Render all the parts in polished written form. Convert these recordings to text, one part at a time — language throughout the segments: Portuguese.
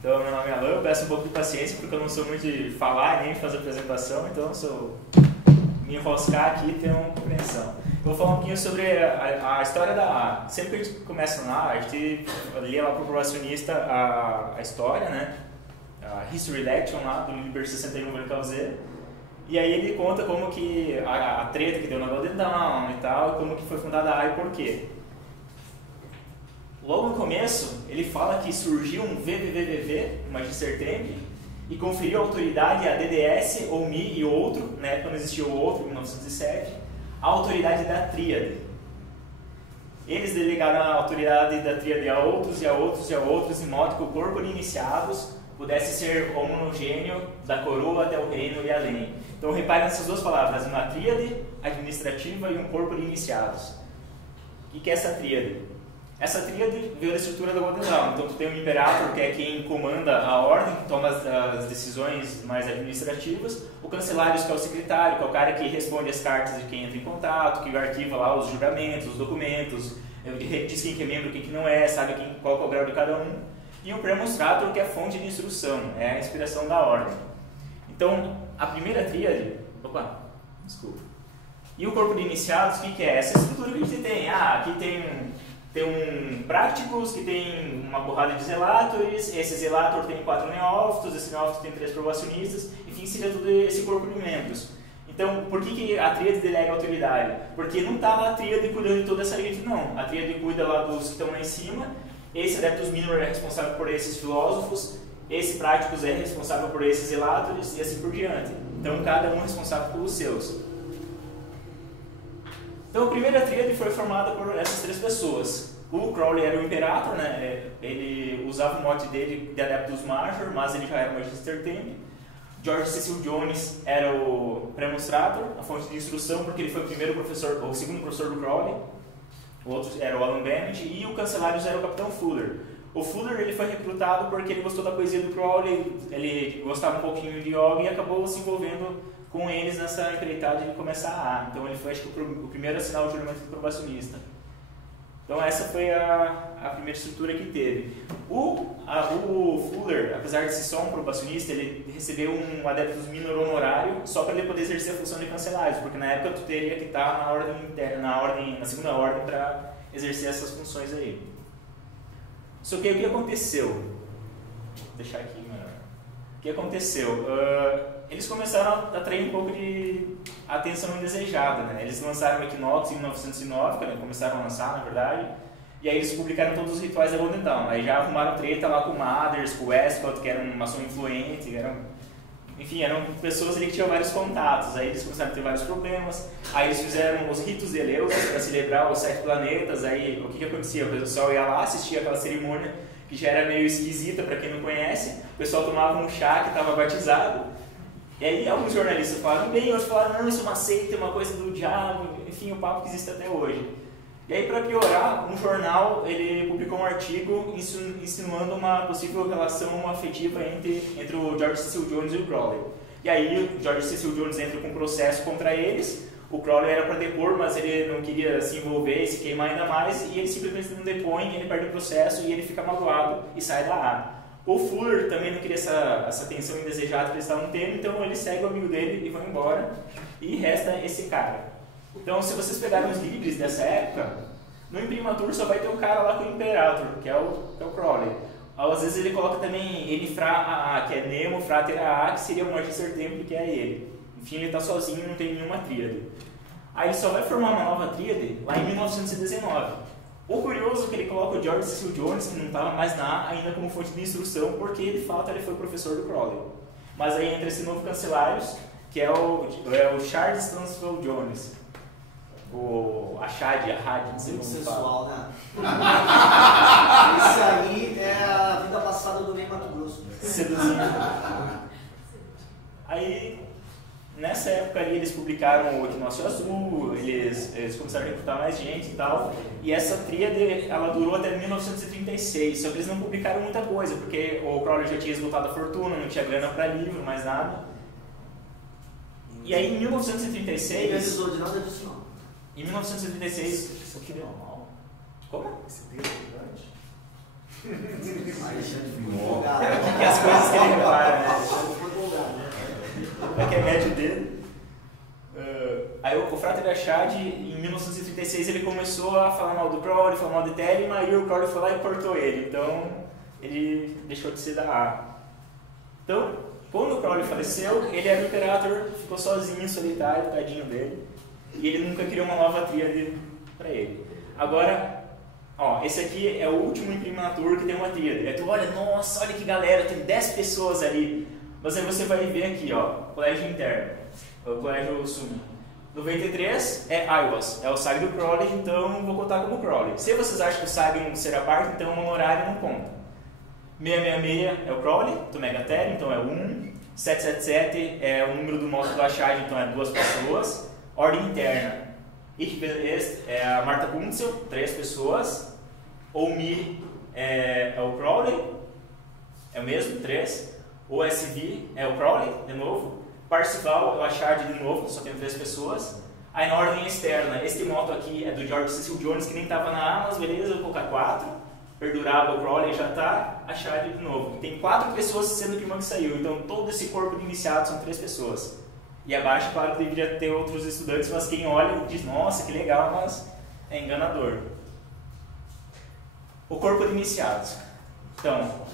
Então, meu nome é Alan, eu peço um pouco de paciência porque eu não sou muito de falar nem de fazer apresentação, então se eu me enroscar aqui, tenham compreensão. Eu vou falar um pouquinho sobre a história da A. Sempre que a gente começa na A, a gente lê lá para o provacionista a história, né? A History Lection lá do Liber 61 Vertical Z. E aí ele conta como que a treta que deu na Golden Dawn e tal, como que foi fundada a A e por quê. Logo no começo, ele fala que surgiu um VVVVV, o Magister Temple, e conferiu autoridade a DDS, ou Mi e outro, na época não existia o outro, em 1907, a autoridade da tríade. Eles delegaram a autoridade da tríade a outros e a outros e a outros, em modo que o corpo de iniciados pudesse ser homogêneo da coroa até o reino e além. Então reparem nessas duas palavras, uma tríade administrativa e um corpo de iniciados. O que é essa tríade? Essa tríade veio da estrutura da Golden Dawn. Então tu tem o Imperator, que é quem comanda a ordem, que toma as decisões mais administrativas, o Cancelários, que é o secretário, que é o cara que responde as cartas de quem entra em contato, que arquiva lá os juramentos, os documentos, diz quem que é membro, quem que não é, sabe qual é o grau de cada um. E o Premonstrator, que é a fonte de instrução, é a inspiração da ordem. Então, a primeira tríade... Opa, desculpa. E o corpo de iniciados, o que é? Essa estrutura que a gente tem. Aqui tem um Práticos, que tem uma porrada de Zelatores, esse Zelator tem 4 neófitos, esse neófito tem 3 provacionistas, enfim, seria todo esse corpo de membros. Então, por que a tríade delega autoridade? Porque não está lá a tríade cuidando de toda essa gente, não. A tríade cuida lá dos que estão lá em cima, esse Adeptus Minor é responsável por esses filósofos, esse Práticos é responsável por esses Zelatores e assim por diante. Então, cada um é responsável pelos seus. Então, a primeira tríade foi formada por essas 3 pessoas. O Crowley era o Imperator, né? Ele usava o mote dele de Adeptus Major, mas ele já era o Magister Temple. George Cecil Jones era o Premonstrator, a fonte de instrução, porque ele foi o primeiro professor, ou o segundo professor do Crowley. O outro era o Alan Bennett, e o Cancelários era o Capitão Fuller. O Fuller ele foi recrutado porque ele gostou da poesia do Crowley, ele gostava um pouquinho de yoga e acabou se envolvendo com eles nessa empreitada de começar a A. Então ele foi, acho que, o primeiro a assinar o juramento do probacionista. Então essa foi a primeira estrutura que teve. O Fuller, apesar de ser só um probacionista, ele recebeu um Adeptus Minor honorário só para ele poder exercer a função de Cancelários, porque na época tu teria que estar na ordem interna, na segunda ordem para exercer essas funções aí. Só que o que aconteceu? Vou deixar aqui melhor. O que aconteceu? Eles começaram a atrair um pouco de atenção indesejada, né? Eles lançaram o Equinox em 1909, começaram a lançar, na verdade, e aí eles publicaram todos os rituais da Golden Dawn. Aí já arrumaram treta lá com o Mathers, com o Westcott, que era um maçom influente, enfim, eram pessoas ali que tinham vários contatos. Aí eles começaram a ter vários problemas, aí eles fizeram os ritos de Eleusis para celebrar os 7 planetas. Aí o que acontecia? O pessoal ia lá, assistia aquela cerimônia, que já era meio esquisita para quem não conhece. O pessoal tomava um chá que estava batizado. E aí alguns jornalistas falaram bem, outros falaram, não, isso é uma seita, uma coisa do diabo, enfim, o papo que existe até hoje. E aí, para piorar, um jornal ele publicou um artigo insinuando uma possível relação afetiva entre o George Cecil Jones e o Crowley. E aí o George Cecil Jones entra com um processo contra eles, o Crowley era para depor, mas ele não queria se envolver e se queimar ainda mais, e ele simplesmente não depõe, ele perde o processo e ele fica magoado e sai da A. O Fuller também não queria essa tensão indesejada que eles estavam tendo, então ele segue o amigo dele e vai embora, e resta esse cara. Então, se vocês pegarem os livros dessa época, no Imprimatur só vai ter um cara lá com o Imperator, que é o Crowley. Às vezes ele coloca também N-Fra AA, que é Nemo Frater AA, que seria o Magister Temple, que é ele. Enfim, ele está sozinho, não tem nenhuma tríade. Aí ele só vai formar uma nova tríade lá em 1919. O curioso é que ele coloca o George Cecil Jones, que não estava mais na A, ainda como fonte de instrução, porque de fato ele foi professor do Crowley. Mas aí entra esse novo Cancelários, que é o Charles Stansfield Jones. O Achad, não sei como sensual, né? Esse aí é a vida passada do Ney Mato Grosso. Seduzindo. Aí, nessa época ali, eles publicaram o Equinócio Azul, eles começaram a recrutar mais gente e tal. E essa tríade, ela durou até 1936, só que eles não publicaram muita coisa, porque o Crowley já tinha esgotado a fortuna, não tinha grana para livro, mais nada. E aí, em 1936... Não realizou de nada disso, não. Em 1936... Isso aqui é normal. Como? Esse dedo gigante. Alexandre ficou empolgado. Que as coisas que ele repara, né? Alexandre ficou empolgado, né? Como é que é médio dele? Aí o Frater Achad, em 1936, ele começou a falar mal do Crowley, falar mal de Telemann, e o Crowley foi lá e cortou ele. Então, ele deixou de ser da A. Então, quando o Crowley faleceu, ele era o Imperator, ficou sozinho, solitário, tadinho dele. E ele nunca criou uma nova tríade para ele. Agora, ó, esse aqui é o último Imprimatur que tem uma tríade. Aí tu olha, nossa, olha que galera, tem 10 pessoas ali. Mas aí você vai ver aqui, ó, colégio interno, o colégio Sumi. 93 é Aiwas, é o SAG do Crowley, então vou contar como Crowley. Se vocês acham que o SAG não ser a parte, então o honorário não conta. 666 é o Crowley, do Megatherium, então é 1. 777 é o número do moto do Achad, então é 2 pessoas. Ordem interna, é a Martha Kuntzel, 3 pessoas. O Mi é o Crowley, é o mesmo, 3. O SV é o Crowley, de novo. Parcival é o Achad, de novo, só tem 3 pessoas. Aí na ordem externa, este moto aqui é do George Cecil Jones, que nem estava na A, mas beleza, eu vou colocar 4. Perduraba, o Crowley já está, Achad de novo. Tem 4 pessoas sendo que o irmão que saiu, então todo esse corpo de iniciados são 3 pessoas. E abaixo, claro que deveria ter outros estudantes, mas quem olha diz, nossa, que legal, mas é enganador. O corpo de iniciados. Então,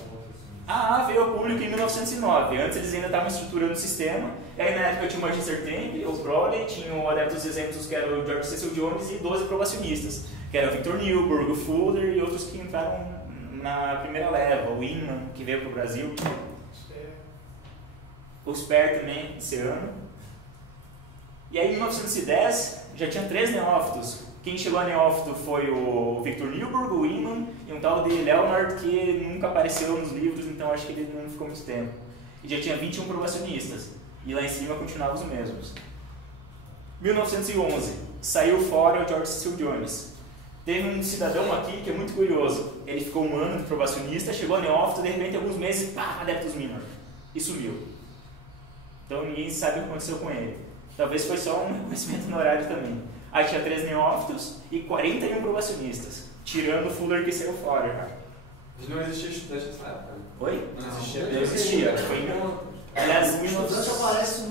a A veio ao público em 1909, antes eles ainda estavam estruturando o sistema, e aí na época tinha o Magister Temple, o Crowley, tinha o Adeptus Exemplos, que era o George Cecil Jones, e 12 probacionistas, que era o Victor Newburgh, o Fuller e outros que entraram na primeira leva, o Inman, que veio para o Brasil, o Sper também, esse ano. E aí em 1910 já tinha 3 neófitos. Quem chegou a neófito foi o Victor Newburgh, o Inman e um tal de Leonard que nunca apareceu nos livros, então acho que ele não ficou muito tempo. E já tinha 21 probacionistas. E lá em cima continuavam os mesmos. 1911, saiu fora o George Cecil Jones. Teve um cidadão aqui que é muito curioso. Ele ficou um ano de probacionista, chegou a neófito, de repente, alguns meses, pá, Adeptus Minor. E sumiu. Então ninguém sabe o que aconteceu com ele. Talvez foi só um reconhecimento honorário também. Aí tinha 3 neófitos e 41 probacionistas, tirando o Fuller que saiu fora. Cara. Mas não existia estudante nessa época. Oi? Não existia. Não existia. Aliás, O estudante aparece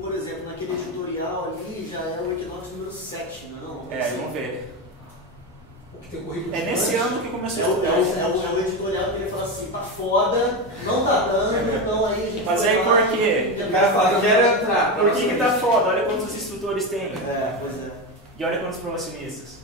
por exemplo, naquele tutorial ali, já é o Equinox número 7, não é? Vamos ver. O que tem currículo É nesse ano que começou É o editorial que ele fala assim, tá foda, não tá dando, então aí a gente... Mas aí por quê? O cara fala que eu quero entrar. Por que tá foda? Olha quantos instrutores tem. Pois é. E olha quantos probacionistas.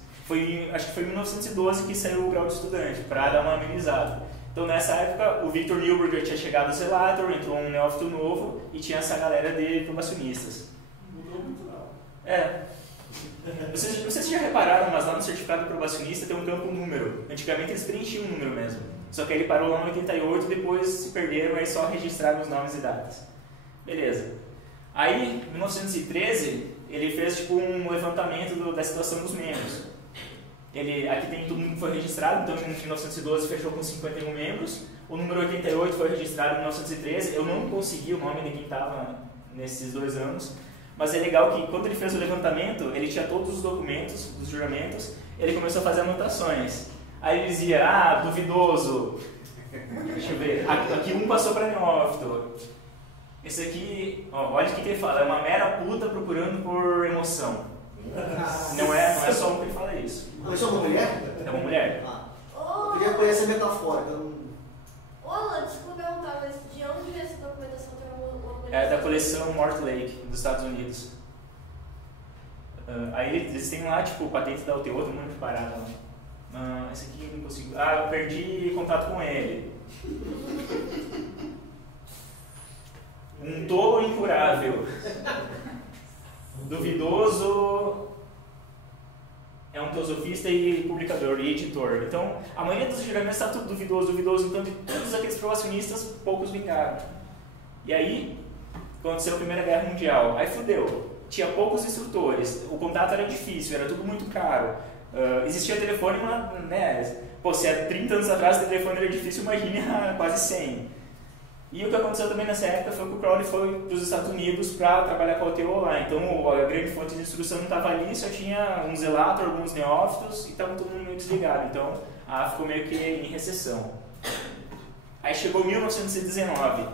Acho que foi em 1912 que saiu o grau de estudante, para dar uma amenizada. Então nessa época o Victor Newburgh já tinha chegado ao Zelator, entrou um neófito novo e tinha essa galera de probacionistas. Mudou muito não. Vocês já repararam, mas lá no certificado de probacionista tem um campo número. Antigamente eles preenchiam um número mesmo. Só que aí ele parou lá no 88, depois se perderam e só registraram os nomes e datas. Beleza. Aí, em 1913, ele fez tipo um levantamento da situação dos membros. Aqui tem todo mundo que foi registrado, então em 1912 fechou com 51 membros. O número 88 foi registrado em 1913. Eu não consegui o nome de quem estava nesses 2 anos. Mas é legal que quando ele fez o levantamento, ele tinha todos os documentos dos juramentos, ele começou a fazer anotações. Aí ele dizia, duvidoso, deixa eu ver, aqui um passou para neófito. Esse aqui, ó, olha o que ele fala, é uma mera puta procurando por emoção. Não é só um que ele fala isso. Mas é uma mulher? É uma mulher. Eu queria conhecer a metafórica. Olá, desculpa perguntar, mas de onde veio essa documentação? É da coleção Mortlake, dos Estados Unidos. Aí eles têm lá, tipo, patente da UTO, tem um monte de parada lá. Esse aqui eu não consigo. Eu perdi contato com ele. Um tolo incurável. Duvidoso. É um teosofista e publicador e editor. Então, a maioria dos juramentos está tudo duvidoso. Então, de todos aqueles probacionistas, poucos vingaram. E aí, aconteceu a Primeira Guerra Mundial. Aí fudeu. Tinha poucos instrutores. O contato era difícil, era tudo muito caro. Existia telefone, mas, né? Pô, se há 30 anos atrás o telefone era difícil, imagine há quase 100. E o que aconteceu também nessa época foi que o Crowley foi para os Estados Unidos para trabalhar com a UTO lá. Então a grande fonte de instrução não estava ali, só tinha um zelator, alguns neófitos e estava todo mundo meio desligado. Então a AA ficou meio que em recessão. Aí chegou 1919,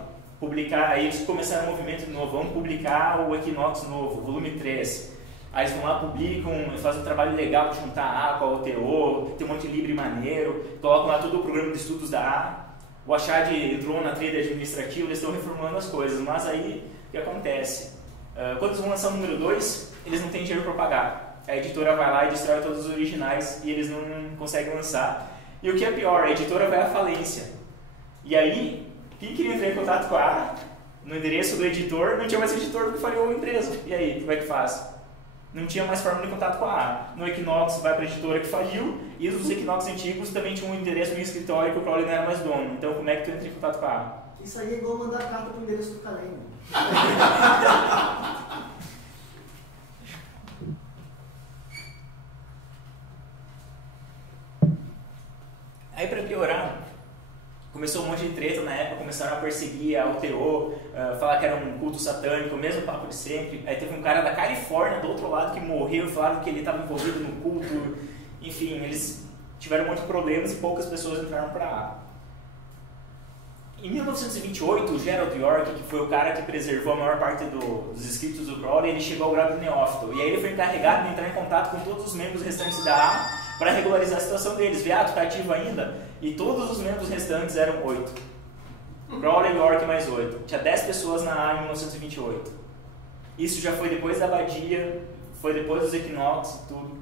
aí eles começaram um movimento novo, vamos publicar o Equinox novo, volume 3. Aí eles vão lá, publicam, fazem um trabalho legal de juntar a AA com a OTO, tem um monte de livre maneiro, colocam lá todo o programa de estudos da AA. O Achad entrou na trilha administrativa, eles estão reformulando as coisas, mas aí o que acontece? Quando eles vão lançar o número 2, eles não têm dinheiro para pagar. A editora vai lá e destrói todos os originais e eles não conseguem lançar. E o que é pior, a editora vai à falência. E aí, quem queria entrar em contato com a AA, no endereço do editor, não tinha mais editor porque falhou a empresa. E aí, como é que faz? Não tinha mais forma de contato com a AA. No Equinox vai para a editora que faliu, e os Equinox antigos também tinham um endereço no escritório que o Crowley não era mais dono. Então, como é que tu entra em contato com a AA? Isso aí é igual mandar carta para o endereço do Calendo. Aí, para piorar, começou um monte de treta na época, começaram a perseguir a UTO, falar que era um culto satânico, o mesmo papo de sempre. Aí teve um cara da Califórnia, do outro lado, que morreu, falaram que ele estava envolvido no culto. Enfim, eles tiveram um monte de problemas e poucas pessoas entraram para a AA. Em 1928, o Gerald York, que foi o cara que preservou a maior parte dos escritos do Crowley, ele chegou ao grau de neófito. E aí ele foi encarregado de entrar em contato com todos os membros restantes da AA para regularizar a situação deles. Vê, tu tá ativo ainda? E todos os membros restantes eram 8. Crowley e York mais 8. Tinha 10 pessoas na AA em 1928. Isso já foi depois da abadia, foi depois dos Equinox e tudo.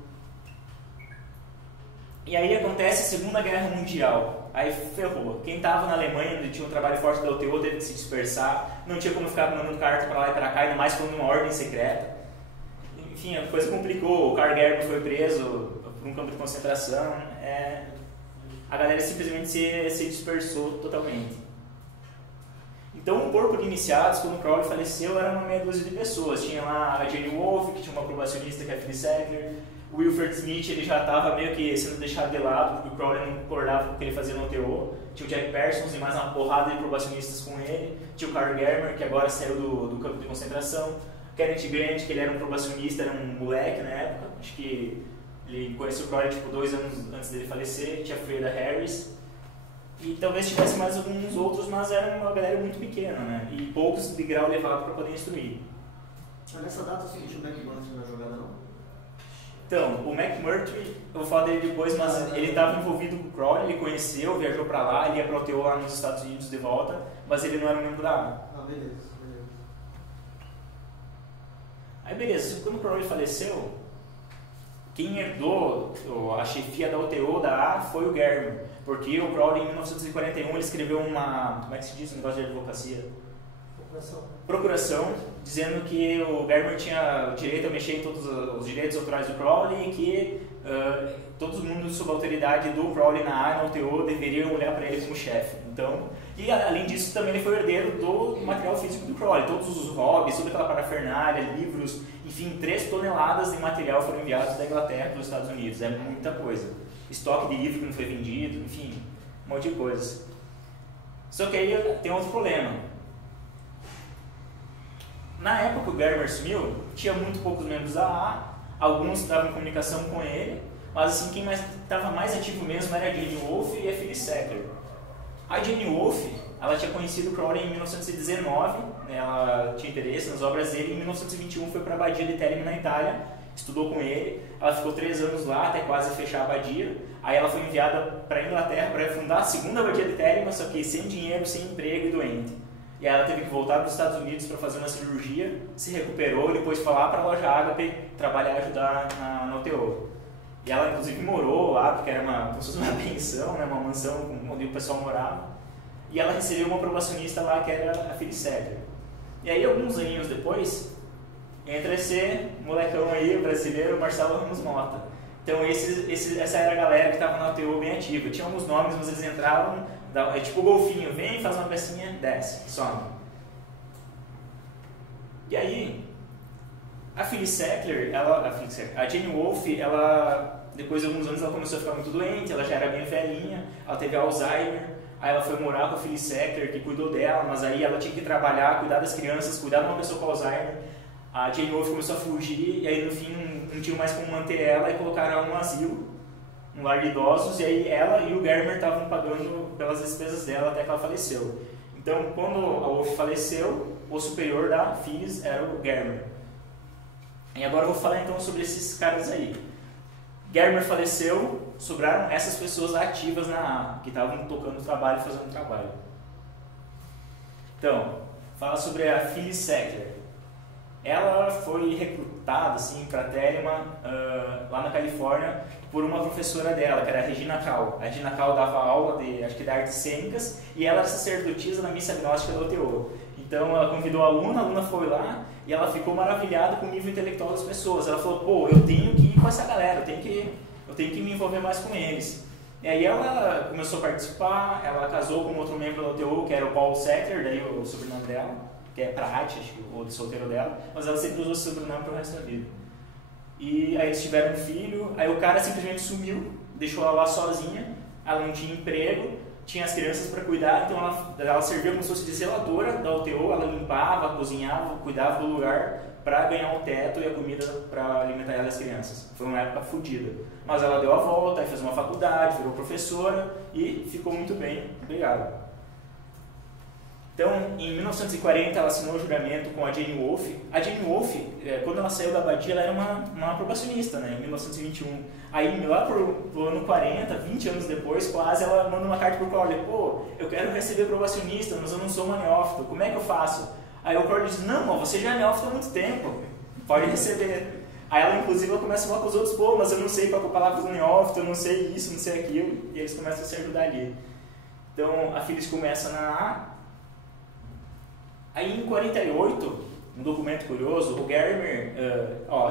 E aí acontece a Segunda Guerra Mundial. Aí ferrou. Quem estava na Alemanha, onde tinha um trabalho forte da UTO, teve que se dispersar. Não tinha como ficar mandando carta para lá e para cá, ainda mais quando uma ordem secreta. Enfim, a coisa complicou. O Karl Gerber foi preso por um campo de concentração. A galera simplesmente se dispersou totalmente. Então, o corpo de iniciados, quando o Crowley faleceu, era uma meia dúzia de pessoas. Tinha lá a Jenny Wolfe, que tinha uma probacionista, que é a Phyllis Sackler. O Wilfred Smith, ele já estava meio que sendo deixado de lado, porque o Crowley não concordava com o que ele fazia no OTO. Tinha o Jack Parsons e mais uma porrada de probacionistas com ele. Tinha o Karl Germer, que agora saiu do campo de concentração. Kenneth Grant, que ele era um probacionista, era um moleque na época. Acho que ele conheceu o Crowley tipo 2 anos antes dele falecer. Tinha a Freda Harris. E talvez tivesse mais alguns outros, mas era uma galera muito pequena, né? E poucos de grau elevado para poder instruir. Mas nessa data você sentiu o McMurtry na jogada, não? Então, o McMurtry, eu vou falar dele depois, mas ele estava envolvido com o Crowley, ele conheceu, viajou para lá, ele ia para o OTO lá nos Estados Unidos de volta, mas ele não era um membro da AA. Ah, beleza. Aí beleza, quando o Crowley faleceu, quem herdou a chefia da OTO da AA foi o Germer, porque o Crowley em 1941 ele escreveu uma, como é que se diz, um negócio de advocacia? Procuração, dizendo que o Germer tinha o direito a mexer em todos os direitos autorais do Crowley e que todo mundo sob a autoridade do Crowley na AA e na OTO deveriam olhar para ele como chefe. Então, e além disso também ele foi herdeiro do material físico do Crowley, todos os hobbies, toda aquela parafernália, livros, enfim, 3 toneladas de material foram enviados da Inglaterra para os Estados Unidos, é muita coisa. Estoque de livro que não foi vendido, enfim, um monte de coisas. Só que aí tem outro problema. Na época que o Germer sumiu, tinha muito poucos membros da AA, alguns estavam em comunicação com ele, mas assim, quem estava mais ativo mesmo era a Jenny Wolfe e a Phyllis Sackler. A Jenny Wolfe, ela tinha conhecido o Crowley em 1919, né, ela tinha interesse nas obras dele, e em 1921 foi para a abadia de Telem na Itália, estudou com ele, ela ficou 3 anos lá até quase fechar a abadia, aí ela foi enviada para a Inglaterra para fundar a segunda abadia de Telem, só que sem dinheiro, sem emprego e doente. E aí ela teve que voltar para os Estados Unidos para fazer uma cirurgia, se recuperou e depois foi lá para a loja Agape trabalhar e ajudar na OTO. E ela inclusive morou lá, porque era como se fosse uma pensão, né, uma mansão onde o pessoal morava. E ela recebeu uma probacionista lá que era a Phyllis Sackler. E aí alguns aninhos depois, entra esse molecão aí, o brasileiro, Marcelo Ramos Mota. Então essa era a galera que estava na OTO bem ativa. Tinha alguns nomes, mas eles entravam... É tipo o golfinho, vem, faz uma pecinha, desce, some. E aí, a Phyllis Sackler, a Jenny Wolfe, ela, depois de alguns anos ela começou a ficar muito doente, ela já era bem velhinha, ela teve Alzheimer, aí ela foi morar com a Phyllis Sackler, que cuidou dela, mas aí ela tinha que trabalhar, cuidar das crianças, cuidar de uma pessoa com Alzheimer. A Jenny Wolfe começou a fugir, e aí no fim não tinha mais como manter ela, e colocaram ela num asilo. um lar de idosos, e aí ela e o Germer estavam pagando pelas despesas dela até que ela faleceu. Então, quando a Wolf faleceu, o superior da Phyllis era o Germer. E agora eu vou falar então sobre esses caras aí. Germer faleceu, sobraram essas pessoas ativas na A, que estavam tocando o trabalho e fazendo o trabalho. Então, fala sobre a Phyllis Sackler. Ela foi recrutada assim, para a Telemann lá na Califórnia por uma professora dela, que era a Regina Kahl. A Regina Kahl dava aula de artes cênicas e ela era sacerdotisa na missa agnóstica da UTO. Então ela convidou a aluna foi lá e ela ficou maravilhada com o nível intelectual das pessoas. Ela falou, pô, eu tenho que ir com essa galera, eu tenho que me envolver mais com eles. E aí ela começou a participar, ela casou com outro membro da UTO, que era o Paul Sackler, daí o sobrenome dela, que é Pratt, ou de solteiro dela, mas ela sempre usou esse sobrenome pro resto da vida. E aí eles tiveram um filho, aí o cara simplesmente sumiu, deixou ela lá sozinha, ela não tinha emprego, tinha as crianças para cuidar, então ela servia como se fosse de zeladora da UTO, ela limpava, cozinhava, cuidava do lugar para ganhar um teto e a comida para alimentar ela e as crianças. Foi uma época fodida. Mas ela deu a volta, aí fez uma faculdade, virou professora e ficou muito bem, obrigado. Então, em 1940, ela assinou o juramento com a Jane Wolfe. A Jane Wolfe, quando ela saiu da abadia, ela era uma probacionista, né, em 1921. Aí, lá pro ano 40, 20 anos depois, quase, ela manda uma carta pro Crowley. Pô, eu quero receber probacionista, mas eu não sou uma neófito, como é que eu faço? Aí o Crowley diz, não, você já é neófito há muito tempo, pode receber. Aí ela, inclusive, ela começa a falar com os outros, pô, mas eu não sei qual é a palavra do neófito, eu não sei isso, não sei aquilo. E eles começam a se ajudar ali. Então, a Phyllis começa na A. Aí em 48, um documento curioso, o Germer,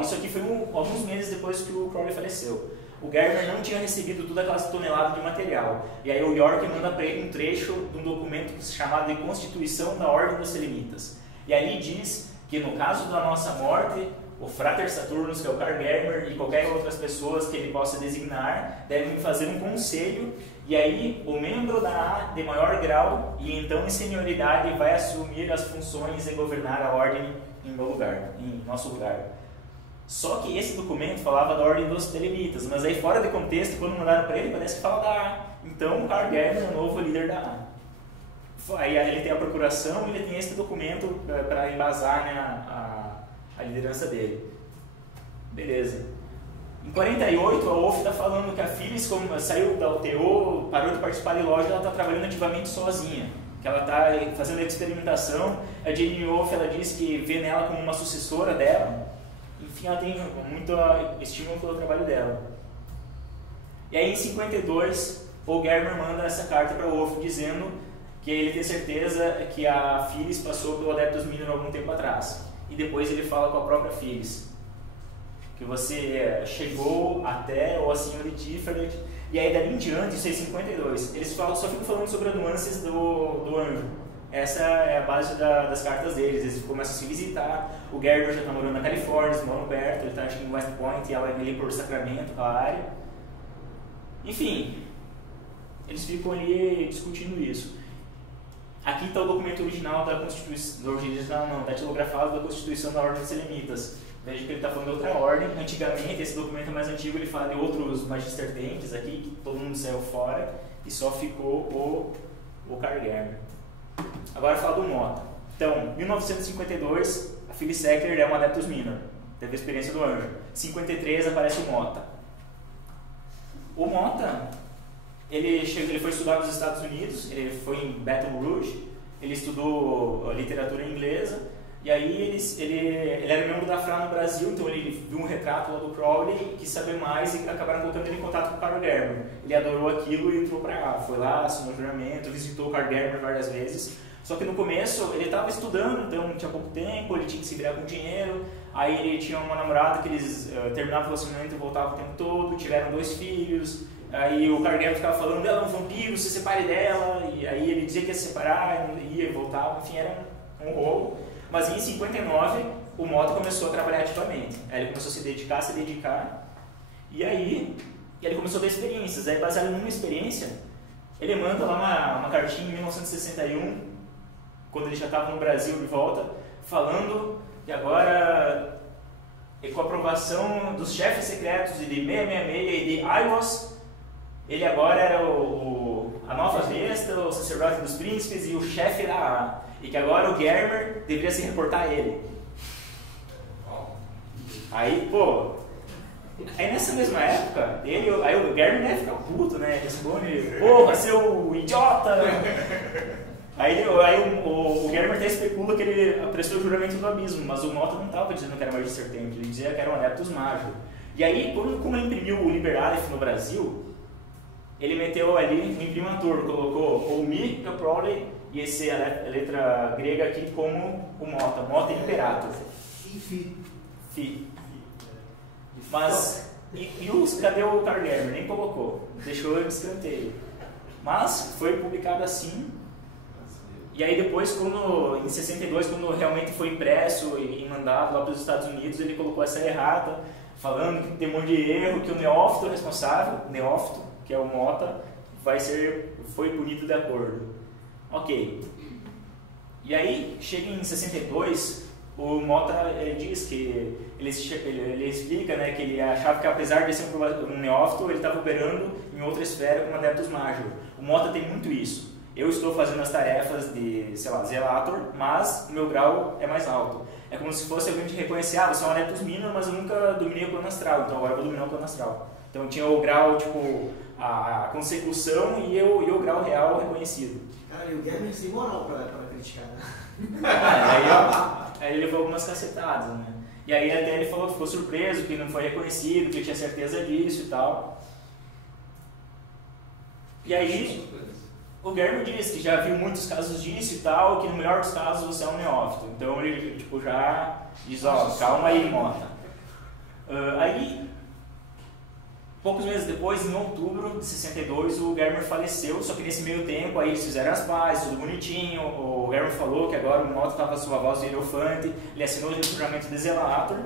isso aqui foi alguns meses depois que o Crowley faleceu. O Germer não tinha recebido toda aquela tonelada de material. E aí o York manda para ele um trecho de um documento chamado de Constituição da Ordem dos Selenitas. E ali diz que no caso da nossa morte, o Frater Saturnus, que é o Karl Germer, e qualquer outras pessoas que ele possa designar, devem fazer um conselho. E aí, o membro da A de maior grau e então em senioridade vai assumir as funções de governar a ordem em meu lugar, em nosso lugar. Só que esse documento falava da ordem dos Selenitas, mas aí fora de contexto, quando mandaram para ele, parece que fala da A. Então, o Karl Germer é o novo líder da A. Aí ele tem a procuração e ele tem esse documento para embasar, né, a liderança dele. Beleza. Em 48, a Wolfe está falando que a Phyllis, como saiu da UTO, parou de participar de loja, ela está trabalhando ativamente sozinha, que ela está fazendo experimentação. A Jane Wolfe, ela diz que vê nela como uma sucessora dela. Enfim, ela tem muito estímulo pelo trabalho dela. E aí, em 52, o Germer manda essa carta para a Wolfe dizendo que ele tem certeza que a Phyllis passou pelo Adeptus Minor algum tempo atrás. E depois ele fala com a própria Phyllis que você chegou até o Senhor de Tiferet, e aí dali em diante, isso é 52, eles só ficam falando sobre as nuances do anjo. Essa é a base das cartas deles, eles começam a se visitar, o Gerber já está morando na Califórnia, eles moram perto, ele está em West Point, e ela é ali por Sacramento, aquela área. Enfim, eles ficam ali discutindo isso. Aqui está o documento original da Constituição, datilografado da Constituição da Ordem dos Selenitas. Veja que ele está falando de outra ordem. Antigamente, esse documento mais antigo, ele fala de outros magistertentes aqui, que todo mundo saiu fora, e só ficou o Karl Germer. Agora fala do Mota. Então, 1952, a Phyllis Sackler é um Adeptus Minor, teve a experiência do anjo. 53 aparece o Mota. O Mota, ele foi estudar nos Estados Unidos, ele foi em Baton Rouge, ele estudou literatura inglesa. E aí ele era membro da FRA no Brasil, então ele viu um retrato lá do Crowley, quis saber mais e acabaram colocando ele em contato com o Karl Germer. Ele adorou aquilo e entrou para lá, foi lá, assinou o juramento, visitou o Karl Germer várias vezes. Só que no começo ele estava estudando, então tinha pouco tempo, ele tinha que se virar com dinheiro. Aí ele tinha uma namorada que eles terminavam o relacionamento e voltavam o tempo todo, tiveram 2 filhos. Aí o Karl Germer ficava falando, ela é um vampiro, se separe dela. E aí ele dizia que ia se separar, ia e voltava, enfim, era um rolo. Mas em 59, o Mota começou a trabalhar ativamente. Aí ele começou a se dedicar. E aí ele começou a ter experiências. Aí, baseado numa experiência, ele manda lá uma cartinha em 1961, quando ele já estava no Brasil de volta, falando que agora, com a aprovação dos chefes secretos de 666 e de IWAS, Ele agora era a nova besta, o sacerdote dos príncipes e o chefe da A. E que agora o Germer deveria se reportar a ele. Aí, pô... Aí nessa mesma época, aí o Germer deve ficar puto, né? Responde, porra, seu idiota! Aí o Germer até especula que ele prestou o juramento do abismo, mas o Mota não estava dizendo que era Magister Templi, ele dizia que era um Adeptus Major. E aí, como ele imprimiu o Liber Aleph no Brasil, ele meteu ali um imprimatur, colocou o Mi, o Crowley e a letra grega aqui como o Mota Imperator. Fi. Mas, cadê o Karl Germer? Nem colocou, deixou de escanteio. Mas foi publicado assim. E aí depois, em 62, quando realmente foi impresso e mandado lá para os Estados Unidos, ele colocou essa errata, falando que tem um monte de erro, que o neófito responsável, que é o Mota, foi punido de acordo. Ok. E aí, chega em 62, o Mota diz que, ele explica, né, que ele achava que apesar de ser um neófito, ele estava operando em outra esfera como Adeptus Major. O Mota tem muito isso. Eu estou fazendo as tarefas de, sei lá, Zelator, mas o meu grau é mais alto. É como se fosse alguém te reconhecer, você é um Adeptus Minor, mas eu nunca dominei o plano astral, então agora eu vou dominar o plano astral. Então tinha o grau, tipo, a consecução e o grau real reconhecido. Cara, e o Germer sem moral pra criticar, né? Aí ele levou algumas cacetadas, né? E aí até ele falou que ficou surpreso, que não foi reconhecido, que ele tinha certeza disso e tal. E aí... O Germer diz que já viu muitos casos disso e tal, que no melhor dos casos você é um neófito. Então ele tipo, já diz, calma aí, Mota. Aí, poucos meses depois, em outubro de 62, o Germer faleceu, só que nesse meio tempo aí eles fizeram as pazes, tudo bonitinho. O Germer falou que agora o Mota estava sob a voz do Hierophante, ele assinou o juramento de Zelator.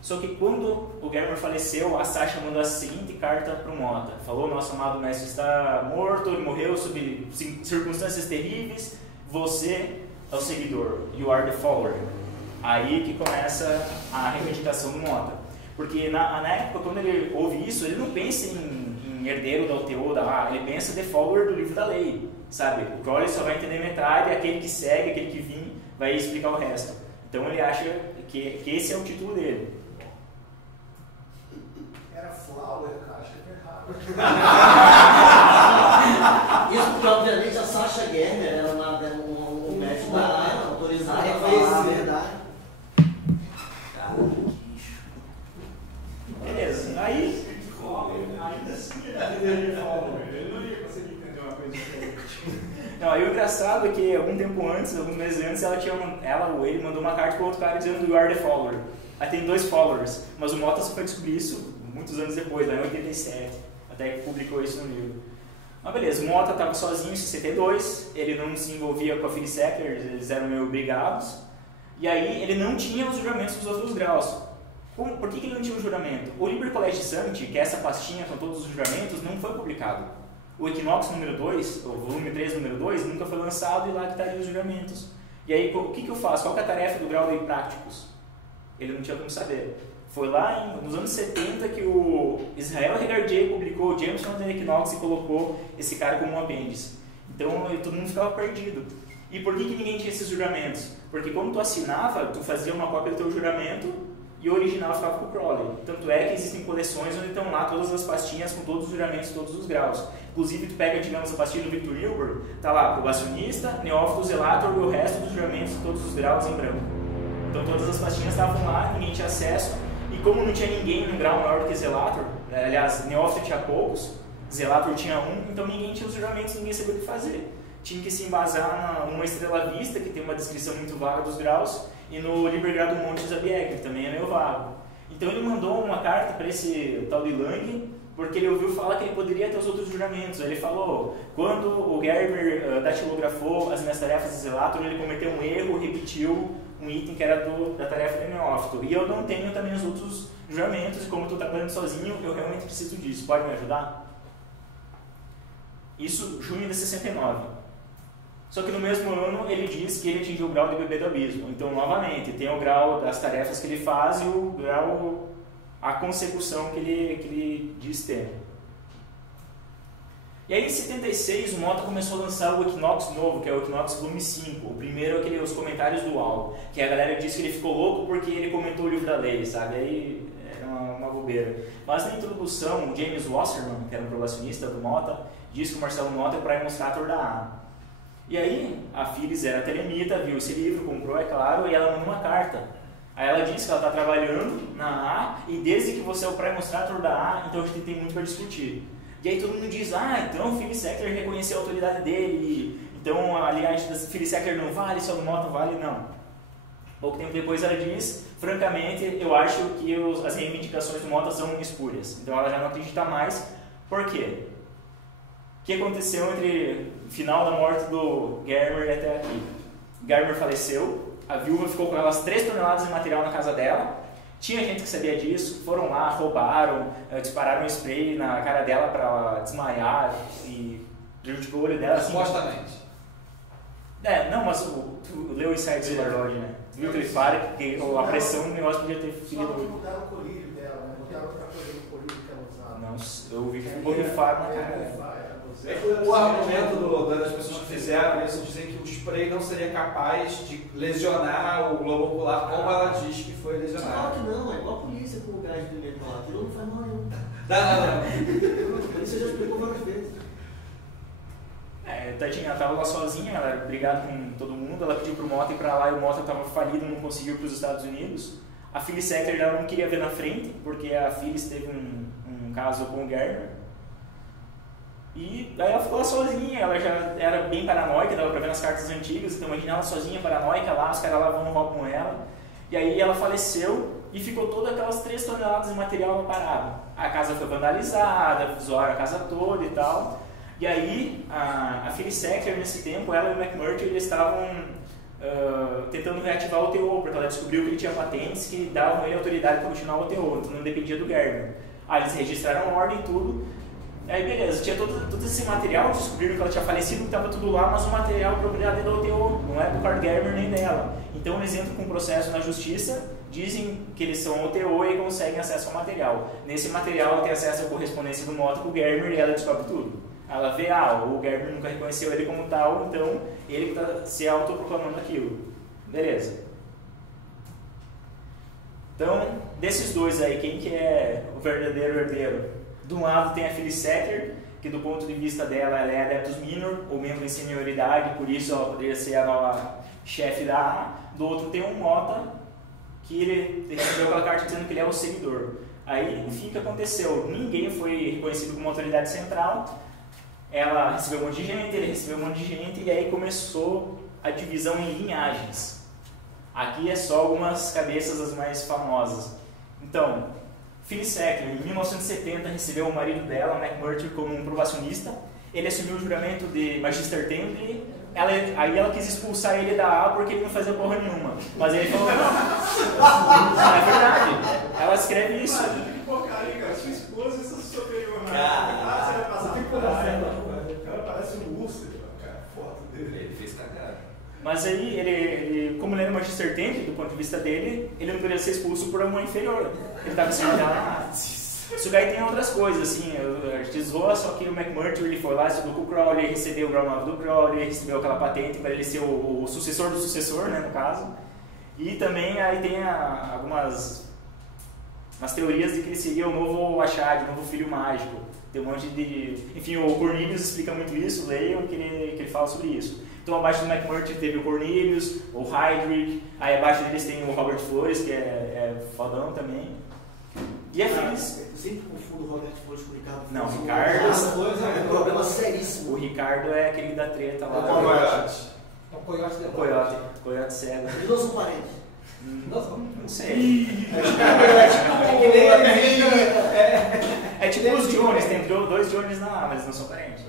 Só que quando o Germer faleceu, a Sasha mandou a seguinte carta para o Mota. Falou, nosso amado mestre está morto, ele morreu sob circunstâncias terríveis, você é o seguidor, you are the follower. Aí que começa a reivindicação do Mota. Porque na época, quando ele ouve isso, ele não pensa em herdeiro da UTO, ele pensa the follower do livro da lei. Sabe? O Crowley só vai entender metade, aquele que segue, aquele que vem, vai explicar o resto. Então ele acha que esse é o título dele. Flower, acho que é errado. Isso porque, obviamente, a Sasha Germer era um médico autorizado a falar. Verdade. Beleza, aí... Ainda assim, ele não ia conseguir entender uma coisa diferente. Não, aí o engraçado é que alguns meses antes, ela ou ele mandou uma carta para outro cara dizendo you are the follower. Aí tem 2 followers, mas o Mota só foi descobrir isso muitos anos depois, lá em 87, até que publicou isso no livro. Mas beleza, o Mota estava sozinho em 62, ele não se envolvia com a Filisecker, eles eram meio brigados, e aí ele não tinha os juramentos dos outros graus. Por que ele não tinha o juramento? O Liber Collegisante, que é essa pastinha com todos os juramentos, não foi publicado. O Equinox número 2, o volume 3 número 2, nunca foi lançado e lá que estariam os juramentos. E aí, o que eu faço? Qual que é a tarefa do grau de práticos? Ele não tinha como saber. Foi lá nos anos 70 que o Israel Regardier publicou o Jameson and the Equinox e colocou esse cara como um apêndice. Então todo mundo ficava perdido. E por que ninguém tinha esses juramentos? Porque quando tu assinava, tu fazia uma cópia do teu juramento e o original ficava com o Crowley. Tanto é que existem coleções onde estão lá todas as pastinhas com todos os juramentos, todos os graus. Inclusive tu pega, digamos, a pastinha do Victor Newberg, tá lá, probacionista, neófito, zelator e o resto dos juramentos, todos os graus em branco. Então todas as pastinhas estavam lá, ninguém tinha acesso. E como não tinha ninguém no grau maior do que Zelator, aliás, neófito tinha poucos, Zelator tinha 1, então ninguém tinha os juramentos, ninguém sabia o que fazer. Tinha que se embasar numa Estrela Vista, que tem uma descrição muito vaga dos graus, e no Liber Gradum Monte Zabieg, que também é meio vago. Então ele mandou uma carta para esse tal de Lang, porque ele ouviu falar que ele poderia ter os outros juramentos. Ele falou, quando o Germer datilografou as minhas tarefas de Zelator, ele cometeu um erro, repetiu um item que era da tarefa de neófito. E eu não tenho também os outros juramentos, e como eu estou trabalhando sozinho, eu realmente preciso disso. Pode me ajudar? Isso, junho de 69. Só que no mesmo ano ele diz que ele atingiu o grau de bebê do abismo. Então, novamente, tem o grau das tarefas que ele faz e o grau, a consecução que ele diz ter. E aí em 76 o Mota começou a lançar o Equinox novo, que é o Equinox Volume 5. O primeiro é os comentários do álbum, que a galera disse que ele ficou louco porque ele comentou o livro da lei, sabe? Aí era uma bobeira. Mas na introdução, o James Wasserman, que era um probacionista do Mota, disse que o Marcelo Mota é o Prime Illustrator da A. E aí a Phyllis era telemita, viu esse livro, comprou, é claro, e ela mandou uma carta. Aí ela disse que ela está trabalhando na A e desde que você é o Prime Illustrator da A, então a gente tem muito para discutir. E aí todo mundo diz, então o Phil Sackler reconheceu a autoridade dele, então a linhagem da Phil Sackler não vale, só do Mota vale, não. Pouco tempo depois ela diz, francamente, eu acho que as reivindicações do Mota são espúrias. Então ela já não acredita mais. Por quê? O que aconteceu entre o final da morte do Germer e até aqui? Germer faleceu, a viúva ficou com aquelas 3 toneladas de material na casa dela. Tinha gente que sabia disso, foram lá, roubaram, dispararam um spray na cara dela para ela desmaiar e prejudicou o olho dela. Supostamente. Não, mas tu leu o Inside Solar, né? Tu viu que ele fala que a pressão do negócio podia ter ferido. Só que mudaram o colírio dela, né? Mudaram outra coisa no colírio que ela usava. Não, eu ouvi que borrifaram na cara dela. O argumento das pessoas que fizeram isso dizem que o spray não seria capaz de lesionar o globo ocular como ela diz que foi Claro lesionado. que não, é igual a polícia com o gás de pimenta lá. Aquilo não faz mal nenhum. Não. A polícia já explicou várias vezes. Tadinha, ela estava lá sozinha, ela era brigada com todo mundo, ela pediu pro Mota ir pra lá e o Mota estava falido, não conseguiu ir para os Estados Unidos. A Phyllis Sackler já não queria ver na frente, porque a Phyllis teve um caso com o Germer. E aí ela ficou lá sozinha, ela já era bem paranoica, dava pra ver nas cartas antigas, então imagina ela sozinha, paranoica lá, os caras lá vão roubam ela. E aí ela faleceu e ficou todas aquelas 3 toneladas de material lá parado. A casa foi vandalizada, zoaram a casa toda e tal. E aí a Phyllis Sackler nesse tempo, ela e o McMurtry, eles estavam tentando reativar o OTO, porque ela descobriu que ele tinha patentes que davam ele autoridade para continuar o OTO, então não dependia do Germer. Aí eles registraram a ordem e tudo. Aí beleza, tinha todo esse material, descobriram que ela tinha falecido, que estava tudo lá, mas o material é propriedade do OTO, não é do Carl Germer nem dela. Então eles entram com um processo na justiça, dizem que eles são OTO e conseguem acesso ao material. Nesse material ela tem acesso à correspondência do Mota com o Germer e ela descobre tudo. Ela vê, o Germer nunca reconheceu ele como tal, então ele está se autoproclamando aquilo. Beleza. Então, desses dois aí, quem que é o verdadeiro herdeiro? De um lado tem a Phyllis Sackler, que do ponto de vista dela, ela é Adeptus Minor, ou membro em senioridade, por isso ela poderia ser a nova chefe da A. Do outro tem o Mota, que ele recebeu aquela carta dizendo que ele é o seguidor. Aí, enfim, o que aconteceu? Ninguém foi reconhecido como autoridade central, ela recebeu um monte de gente, ele recebeu um monte de gente, e aí começou a divisão em linhagens. Aqui é só algumas cabeças as mais famosas. Então, Phyllis Sackler, em 1970, recebeu o marido dela, McMurtry, como um probacionista. Ele assumiu o juramento de Magister Templi. Aí ela quis expulsar ele da A porque ele não fazia porra nenhuma. Mas ele falou, não. É verdade. Ela escreve isso. Que porcaria, cara. Sua esposa e sua superior. Você vai passar por trás. Ela parece um urso, cara. Foto dele. Ele fez cagada. Mas aí, ele, como ele era Magister Templi, do ponto de vista dele, ele não poderia ser expulso por uma inferior. Ele estava acima dela. Isso daí tem outras coisas, assim, a gente zoa, só que o McMurtry ele foi lá, estudou com o Crowley, recebeu o grau 9 do Crowley, recebeu aquela patente para ele ser o sucessor do sucessor, né, no caso. E também aí tem algumas teorias de que ele seria o novo Achad, o novo filho mágico. Tem um monte de... Enfim, o Cornelius explica muito isso, leiam que ele fala sobre isso. Então abaixo do McMurtry teve o Cornelius, o Heydrich, aí abaixo deles tem o Robert Flores, que é fodão também. E a Phyllis... Eu sempre confundo o Robert Flores com o Ricardo. Não, o Ricardo... É um problema seríssimo. O Ricardo é aquele da treta lá. É o Coyote. É o Coyote de Coyote cego. Eles não são parentes. Não sei. É tipo os Jones, tem 2 Jones na A, mas eles não são parentes.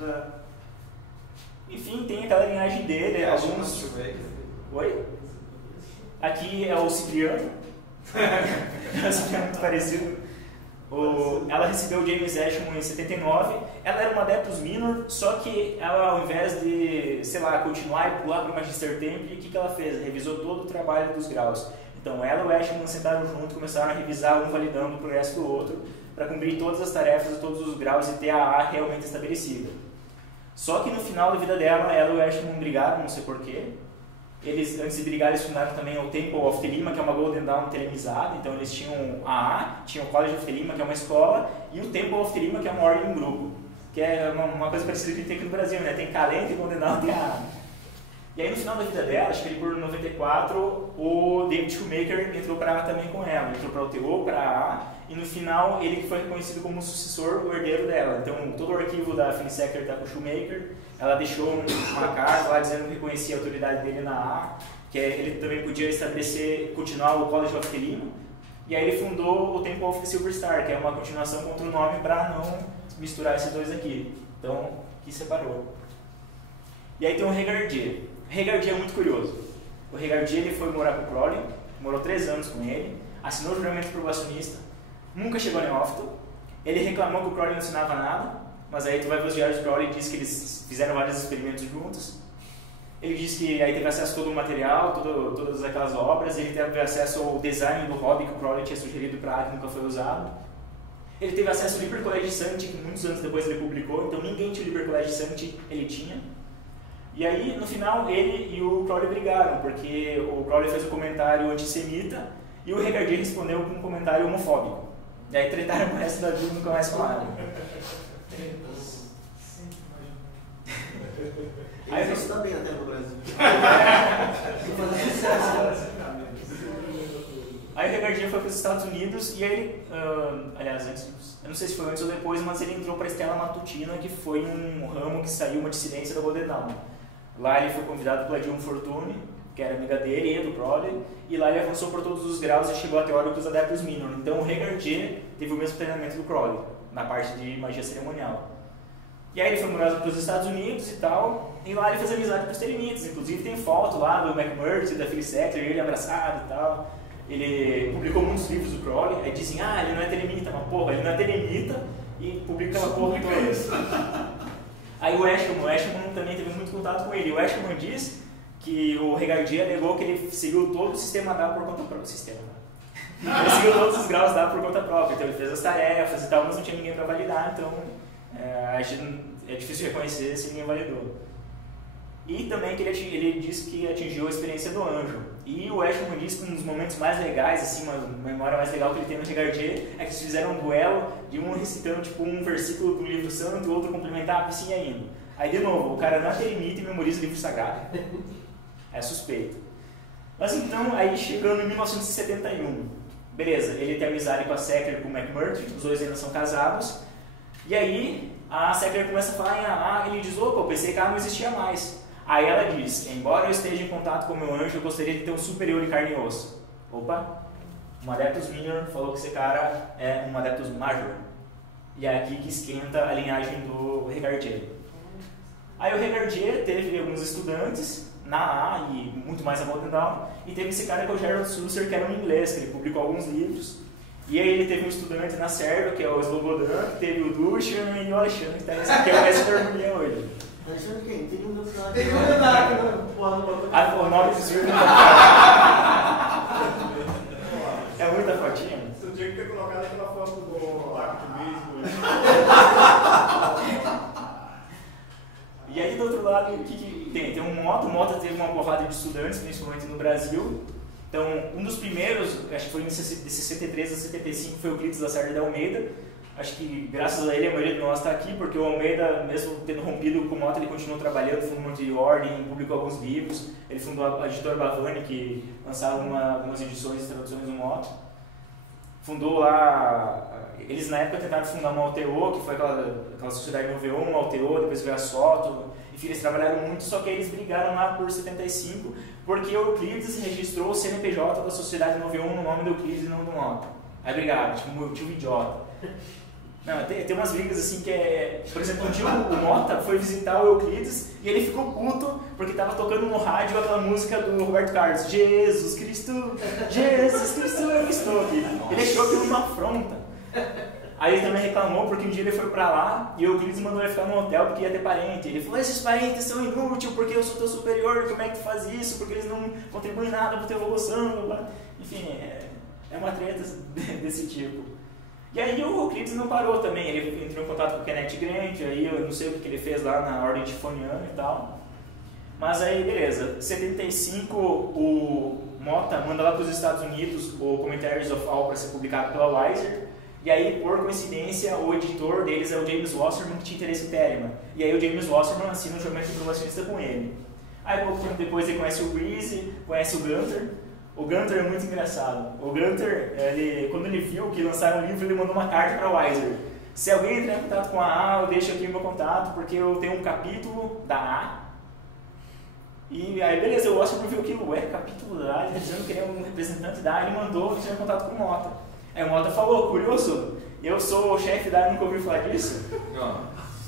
Enfim, tem aquela linhagem dele, alguns... Oi? Aqui é o Cipriano. É muito parecido. Ela recebeu o James Ashmore em 79. Ela era uma Adeptus Minor, só que ela, ao invés de, sei lá, continuar e pular para o Magister Templi, o que ela fez? Revisou todo o trabalho dos graus. Então ela e o Ashmore sentaram junto, começaram a revisar, um validando o progresso do outro, para cumprir todas as tarefas e todos os graus e ter a A realmente estabelecida. Só que no final da vida dela, ela e o Ashman brigaram, não sei porquê. Eles, antes de brigar, eles fundaram também o Temple of Thelema, que é uma Golden Dawn telemizada. Então eles tinham a tinham o College of Thelema, que é uma escola, e o Temple of Thelema, que é uma ordem, um grupo. Que é uma coisa parecida que a gente tem aqui no Brasil, né? Tem Calem, tem Golden Dawn, tem a A. E aí no final da vida dela, acho que ele por 94, o David Shoemaker entrou para A também com ela. Entrou para o TO, para A, e no final ele foi reconhecido como o sucessor, o herdeiro dela. Então todo o arquivo da Phyllis Sacker está com o Shoemaker. Ela deixou uma carta lá dizendo que reconhecia a autoridade dele na A, que ele também podia estabelecer, continuar o College of Thelema. E aí ele fundou o Temple of the Silver Star, que é uma continuação com outro nome para não misturar esses dois aqui. Então, que separou. E aí tem o Regardier. O Regardier é muito curioso. O Regardier ele foi morar com o Crowley, morou 3 anos com ele, assinou o juramento probacionista, nunca chegou a neófito. Ele reclamou que o Crowley não ensinava nada, mas aí tu vai ver os diários do Crowley e diz que eles fizeram vários experimentos juntos. Ele diz que aí teve acesso a todo o material, todas aquelas obras, ele teve acesso ao design do hobby que o Crowley tinha sugerido para a que nunca foi usado. Ele teve acesso ao Liber College Sancti, que muitos anos depois ele publicou, então ninguém tinha o Liber College Sancti, ele tinha. E aí, no final, ele e o Crowley brigaram, porque o Crowley fez um comentário antissemita e o Regardier respondeu com um comentário homofóbico. E aí tretaram o resto da vida e nunca mais falaram. Aí isso está bem até no Brasil. Fazer sucesso. Aí o Regardier foi para os Estados Unidos e aí, aliás, antes, eu não sei se foi antes ou depois, mas ele entrou para a Stella Matutina, que foi um ramo que saiu, uma dissidência da Golden Dawn. Lá ele foi convidado pela Dilma Fortune, que era amiga dele e do Crowley, e lá ele avançou por todos os graus e chegou até a ordem dos Adeptos Minor. Então o Regardier teve o mesmo treinamento do Crowley, na parte de magia cerimonial. E aí ele foi morar para os Estados Unidos e tal, e lá ele fez amizade com os Thelemites. Inclusive tem foto lá do McMurtry, da Phyllis Sacker, ele abraçado e tal. Ele publicou muitos livros do Crowley, aí dizem, ele não é telemita, mas porra, ele não é telemita e publica aquela porra toda. Aí o Ashman também teve muito contato com ele. O Ashman diz que o Regardier alegou que ele seguiu todo o sistema da por conta própria. Ele seguiu todos os graus da por conta própria, então ele fez as tarefas e tal, mas não tinha ninguém para validar, então é difícil reconhecer se ninguém validou. E também que ele disse que atingiu a experiência do anjo. E o Ashman disse que um dos momentos mais legais, assim, uma memória mais legal que ele tem no Regardier é que eles fizeram um duelo de um recitando tipo um versículo do livro santo e o outro complementar assim indo. Aí de novo, o cara não é telemita e memoriza o livro sagrado. É suspeito. Mas então, aí chegando em 1971, beleza, ele tem amizade com a Sacker e com o McMurtry, os dois ainda são casados. E aí a Sacker começa a falar em A, ele diz, opa, eu pensei que A não existia mais. Aí ela diz, embora eu esteja em contato com o meu anjo, eu gostaria de ter um superior em carne e osso. Opa, um Adeptus Minor falou que esse cara é um Adeptus Major. E é aqui que esquenta a linhagem do Regardier. Aí o Regardier teve alguns estudantes na A e muito mais a Golden Dawn, e teve esse cara que é o Gerald Susser, que era um inglês, que ele publicou alguns livros. E aí ele teve um estudante na Sérvia, que é o Slobodan, que teve o Dusan e o Alexandre, que está nesse aqui, é o mestre da harmonia hoje. Alexandre quem? Tem um detalhe. Tem um detalhe, não. O nome dos filmes é muita fotinha. Você tinha que ter colocado aquela foto do arco de beisebol. E aí do outro lado, o que tem? Tem um Mota. O Mota teve uma porrada de estudantes, principalmente no Brasil. Então, um dos primeiros, acho que foi de 63 a 75, foi o Euclides Lacerda de Almeida. Acho que graças a ele a maioria de nós está aqui, porque o Almeida, mesmo tendo rompido com o Mota, ele continuou trabalhando, fundou um monte de ordem, publicou alguns livros. Ele fundou a editora Bavani, que lançava algumas edições e traduções do Mota. Fundou lá, eles na época tentaram fundar uma AUTO, que foi aquela sociedade 91, uma AUTO, depois veio a Soto. Enfim, eles trabalharam muito, só que eles brigaram lá por 75, porque o Euclides registrou o CNPJ da sociedade 91 no nome do Euclides e não do Mota. Aí brigaram, tipo, um motivo idiota. Não, tem umas brigas assim que é... Por exemplo, um dia o Mota foi visitar o Euclides e ele ficou puto porque estava tocando no rádio aquela música do Roberto Carlos, Jesus Cristo, eu estou aqui. Ele achou aquilo uma afronta. Aí ele também reclamou porque um dia ele foi pra lá e o Euclides mandou ele ficar no hotel porque ia ter parente. Ele falou, esses parentes são inúteis porque eu sou teu superior, como é que tu faz isso? Porque eles não contribuem nada para tua evolução. Enfim, é uma treta desse tipo. E aí o Euclides não parou também, ele entrou em contato com o Kenneth Grant, aí eu não sei o que ele fez lá na ordem tifoniana e tal. Mas aí, beleza, em 75 o Mota manda lá para os Estados Unidos o Commentaries of All para ser publicado pela Weiser. E aí, por coincidência, o editor deles é o James Wasserman, que tinha interesse em Telemann. E aí o James Wasserman assina um julgamento provacionista com ele. Aí pouco tempo depois ele conhece o Reese, conhece o Gunter. O Gunter é muito engraçado. O Gunter, quando ele viu que lançaram o livro, ele mandou uma carta para a Weiser. Se alguém entrar em contato com a A, eu deixo aqui o meu contato, porque eu tenho um capítulo da A. E aí, beleza, o Wasserman viu aquilo, capítulo da A, ele dizendo que ele é um representante da A, ele mandou, ele tinha contato com o Mota. Aí o Mota falou, curioso, eu sou o chefe da A, nunca ouviu falar disso? Não.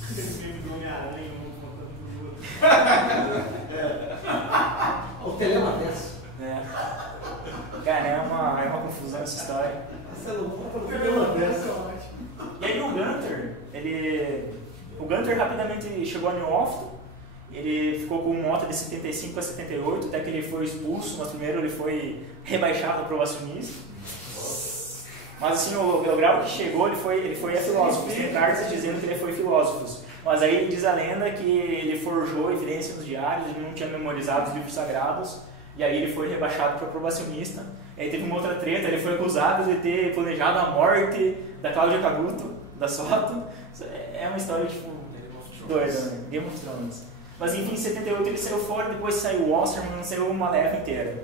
Esse livro do Homem-Aranha, um contando pro outro. O Telematense. Cara, é uma confusão essa história. Você não compra o O Telematense. é ótimo. E aí o Gunter rapidamente chegou a New Ofton, ele ficou com uma nota de 75 a 78, até que ele foi expulso, mas primeiro ele foi rebaixado a provacionista. Mas assim, o grau que chegou, ele foi a filósofo. Tem cartas dizendo que ele foi filósofo. Mas aí diz a lenda que ele forjou evidência nos diários, ele não tinha memorizado os livros sagrados, e aí ele foi rebaixado para provacionista. Aí teve uma outra treta, ele foi acusado de ter planejado a morte da Cláudia Canuto, da Soto. É uma história tipo doida, né? Game of Thrones. Mas enfim, em 78 ele saiu fora, depois saiu o Wasserman, saiu uma leva inteira.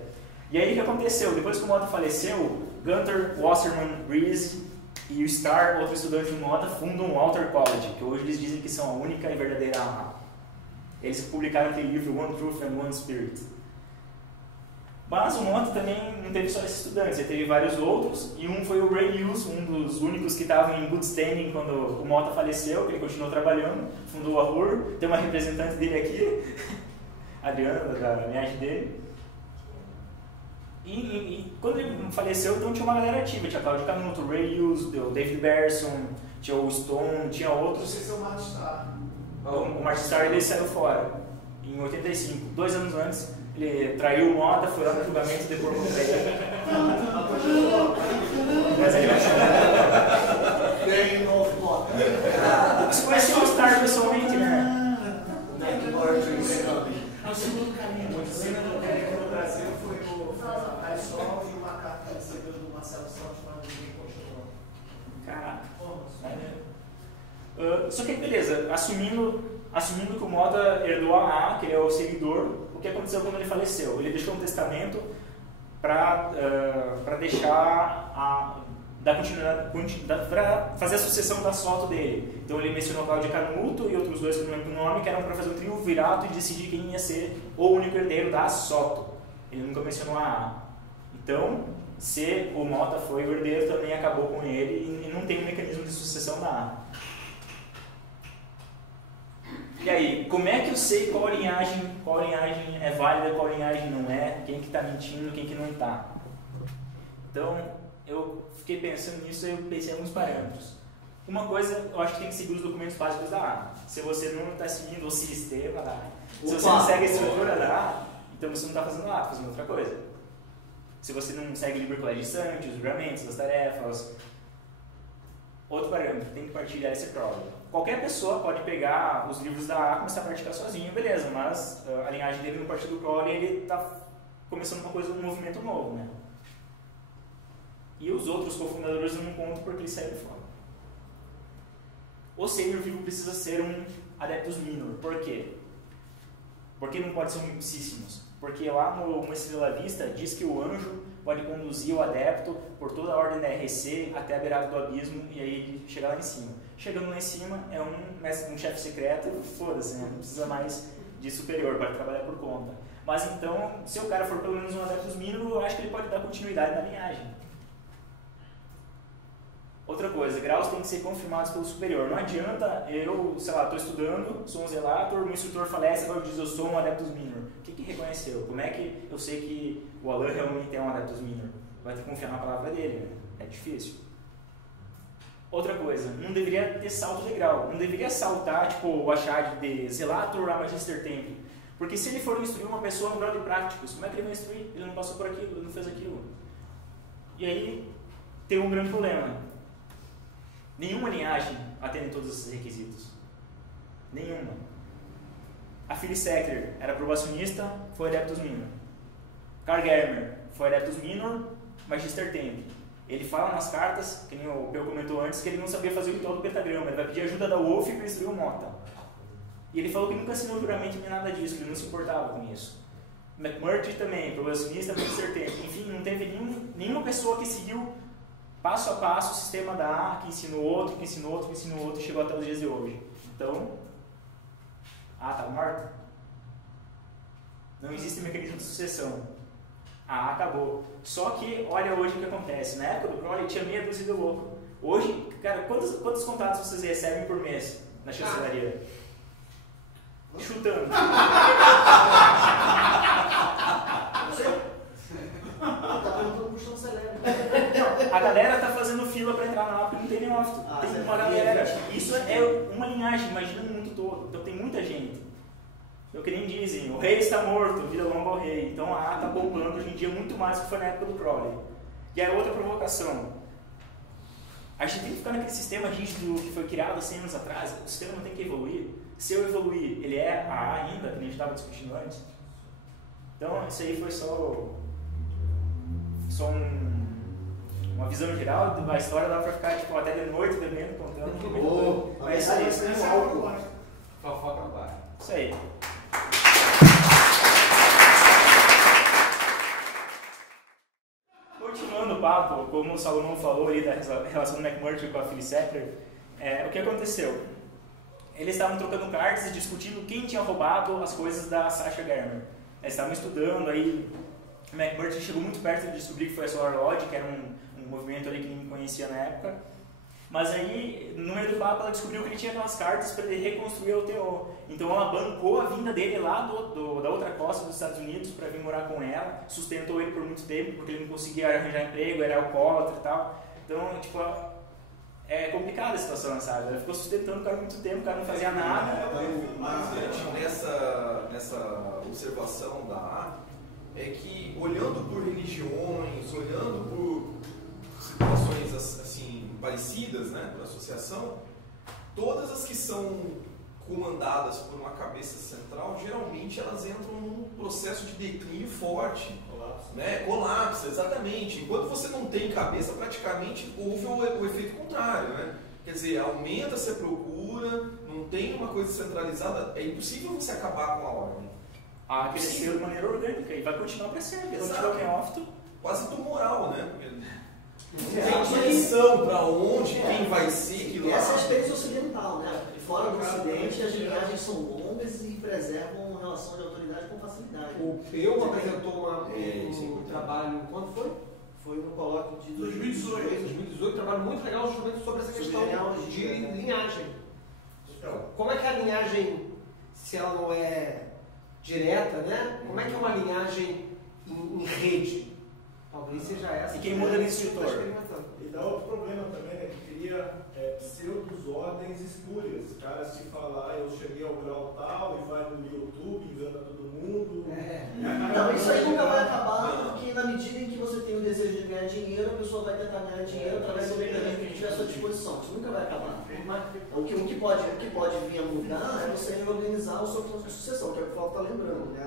E aí o que aconteceu? Depois que o Mota faleceu, Gunter, Wasserman, Reese e o Starr, outro estudante do Mota, fundam o Alter College, que hoje eles dizem que são a única e verdadeira A. Eles publicaram aquele livro One Truth and One Spirit. Mas o Mota também não teve só esses estudantes, ele teve vários outros, e um foi o Ray Hughes, um dos únicos que estavam em good standing quando o Mota faleceu, que ele continuou trabalhando, fundou a RUR, tem uma representante dele aqui, a Adriana, da linhagem dele. E quando ele faleceu, então tinha uma galera ativa, tinha Claudio Canuto, o Ray Hughes, o David Berson, tinha o Stone, tinha outros. Vocês são Martin Starr. O Martin Starr ele saiu fora, em 85, 2 anos antes. Ele traiu o Mota, foi lá no julgamento e depois contra ele. Mas ele vai ser. Tem novo Mota. Você conheceu o Starr pessoalmente, né? O segundo caminho, muito cena do caminho no Brasil foi o Raisol e uma carta que recebeu do Marcelo Santos, mas ninguém continuou. Caraca. Só que beleza, assumindo que o Mota herdou a A, que ele é o seguidor, o que aconteceu quando ele faleceu? Ele deixou um testamento para deixar para fazer a sucessão da Soto dele. Então ele mencionou Claudio Canuto e outros dois que não lembro o nome, que eram para fazer um triunvirato e decidir quem ia ser o único herdeiro da Soto. Ele nunca mencionou a A. Então, se o Mota foi o herdeiro, também acabou com ele e não tem um mecanismo de sucessão da A. E aí, como é que eu sei qual linhagem é válida, qual linhagem não é, quem que está mentindo, quem que não está? Então, eu fiquei pensando nisso e eu pensei em alguns parâmetros. Uma coisa, eu acho que tem que seguir os documentos básicos da A. Se você não está seguindo o sistema da A, se você não segue a estrutura da A, então você não está fazendo A, está fazendo outra coisa. Se você não segue o livro colégio santos, os juramentos, as tarefas. Outro parâmetro, tem que partilhar esse crawler. Qualquer pessoa pode pegar os livros da A e começar a praticar sozinho, beleza, mas a linhagem dele no partido do crawler, ele está começando uma coisa, um movimento novo, né? E os outros cofundadores não contam porque eles saíram fora. O sênior vivo precisa ser um adeptus minor. Por quê? Porque não pode ser um ipsíssimos. Porque lá no Uma Estrela Vista diz que o anjo pode conduzir o adepto por toda a ordem da RC até a beirada do abismo e aí ele chega lá em cima. Chegando lá em cima é um chefe secreto, foda-se, né? Não precisa mais de superior, pode trabalhar por conta. Mas então, se o cara for pelo menos um adeptus minor, eu acho que ele pode dar continuidade na linhagem. Outra coisa, graus têm que ser confirmados pelo superior. Não adianta eu, sei lá, estou estudando, sou um zelator, meu instrutor falece, agora diz eu sou um adeptus minor. O que reconheceu? Como é que eu sei que o Alan realmente é um adeptus minor? Vai ter que confiar na palavra dele, né? É difícil. Outra coisa, não deveria ter salto de grau. Não deveria saltar, tipo, o achar de zelator a magister tempo. Porque se ele for instruir uma pessoa no grau de práticos, como é que ele vai instruir? Ele não passou por aquilo, ele não fez aquilo. E aí tem um grande problema. Nenhuma linhagem atende todos esses requisitos. Nenhuma. A Phyllis Sackler era probacionista, foi Adeptus Minor. Karl Germer foi Adeptus Minor, Magister Temp. Ele fala nas cartas, que nem o Peu comentou antes, que ele não sabia fazer o ritual do pentagrama. Ele vai pedir ajuda da Wolf para instruir o Mota. E ele falou que nunca assinou juramento nem nada disso, que ele não se importava com isso. McMurtry também, probacionista, Magister Temp. Enfim, não teve nenhuma pessoa que seguiu passo a passo o sistema da A, que ensinou outro, que ensinou outro, que ensinou outro, e chegou até os dias de hoje. Então, tá morta? Não existe mecanismo de sucessão. Acabou. Só que, olha hoje o que acontece. Na época do Crowley tinha meia dúzia de louco. Hoje, cara, quantos contatos vocês recebem por mês na chancelaria? Chutando. A galera tá fazendo fila para entrar na aula porque não tem neófito. Tem uma galera. Isso é uma linhagem, imagina o mundo todo. Então tem muita gente. É o que nem dizem, o rei está morto, vida longa ao rei. Então a A está bombando hoje em dia muito mais do que foi na época do Crowley. E a outra provocação. A gente tem que ficar naquele sistema rígido que foi criado há 100 anos atrás. O sistema não tem que evoluir. Se eu evoluir, ele é a A ainda, que a gente estava discutindo antes. Então isso aí foi só uma visão geral da história. Dá para ficar tipo, até de noite, bebendo, contando. Mas isso aí é álcool. Fofoca no bar. Isso aí. Continuando o papo, como o Salomão falou ali da relação do McMurtry com a Phyllis Sackler, o que aconteceu? Eles estavam trocando cartas e discutindo quem tinha roubado as coisas da Sasha Germer. Eles estavam estudando, aí o McMurtry chegou muito perto de descobrir que foi a Solar Lodge, que era um movimento ali que ninguém conhecia na época. Mas aí, no meio do papo, ela descobriu que ele tinha aquelas cartas para ele reconstruir o TO. Então ela bancou a vinda dele lá da outra costa dos Estados Unidos para vir morar com ela, sustentou ele por muito tempo, porque ele não conseguia arranjar emprego, era alcoólatra e tal. Então, tipo, é complicada a situação, sabe? Ela ficou sustentando o cara muito tempo, o cara não fazia nada. Nessa observação da A, é que olhando por religiões, olhando por situações assim parecidas, né, por associação, todas as que são comandadas por uma cabeça central, geralmente elas entram num processo de declínio forte. Colapso. Né? Colapso, exatamente. Enquanto você não tem cabeça, praticamente houve o efeito contrário. Né? Quer dizer, aumenta-se a procura, não tem uma coisa centralizada, é impossível você acabar com a ordem. Cresceu de maneira orgânica e vai continuar crescendo. Continuar o neófito. Quase tumoral, né? Tem direção para onde, quem vai ser, que lá. Essa é a experiência ocidental, né? Fora do Ocidente, as linhagens são longas e preservam relação de autoridade com facilidade. O Peu apresentou um trabalho, quando foi? Foi no colóquio de 2018, um trabalho muito legal justamente sobre essa questão de linhagem. Como é que a linhagem, se ela não é direta, né? Como é que é uma linhagem em rede? Talvez seja essa. E quem muda nesse setor? E dá outro problema também, né? Que cria pseudos-ordens espúrias. O cara se falar, eu cheguei ao grau tal, e vai no YouTube, engana todo mundo. Não, isso aí nunca vai acabar, porque na medida em que você tem o desejo de ganhar dinheiro, a pessoa vai tentar ganhar dinheiro através do mecanismo que tiver à sua disposição. Isso nunca vai acabar. O que pode vir a mudar é você reorganizar o seu plano de sucessão, que é o que o Flávio está lembrando. Né?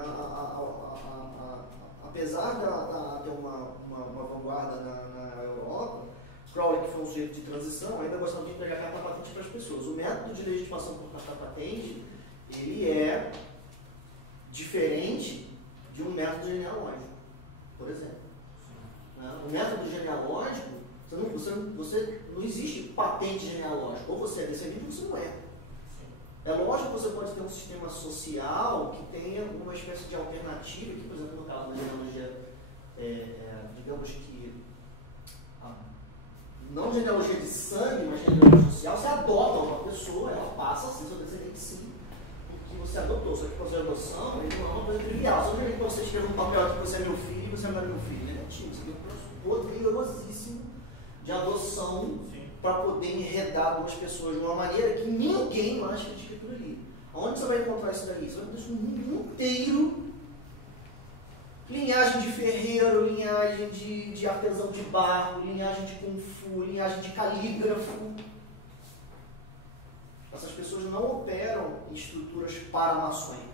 Apesar de ter uma vanguarda na Europa, Crowley, que foi um sujeito de transição, ainda gostava de entregar carta patente para as pessoas. O método de legitimação por carta patente, ele é diferente de um método genealógico, por exemplo. O método genealógico, você não existe patente genealógica. Ou você é descendente ou você não é. É lógico que você pode ter um sistema social que tenha uma espécie de alternativa, que, por exemplo, no caso da genealogia, digamos que, não genealogia de sangue, mas genealogia social, você adota uma pessoa, ela passa a ser seu descendente sim, porque você adotou. Só que o processo de adoção, ele não é uma coisa trivial. Só que você escreve um papel aqui que você é meu filho e você não é meu filho. Ele é antigo, você tem um processo rigorosíssimo de adoção para poder enredar duas pessoas de uma maneira que ninguém mais critica aquilo ali. Onde você vai encontrar isso daí? Você vai encontrar isso no mundo inteiro. Linhagem de ferreiro, linhagem de artesão de barro, linhagem de kung fu, linhagem de calígrafo. Essas pessoas não operam em estruturas paramaçônicas.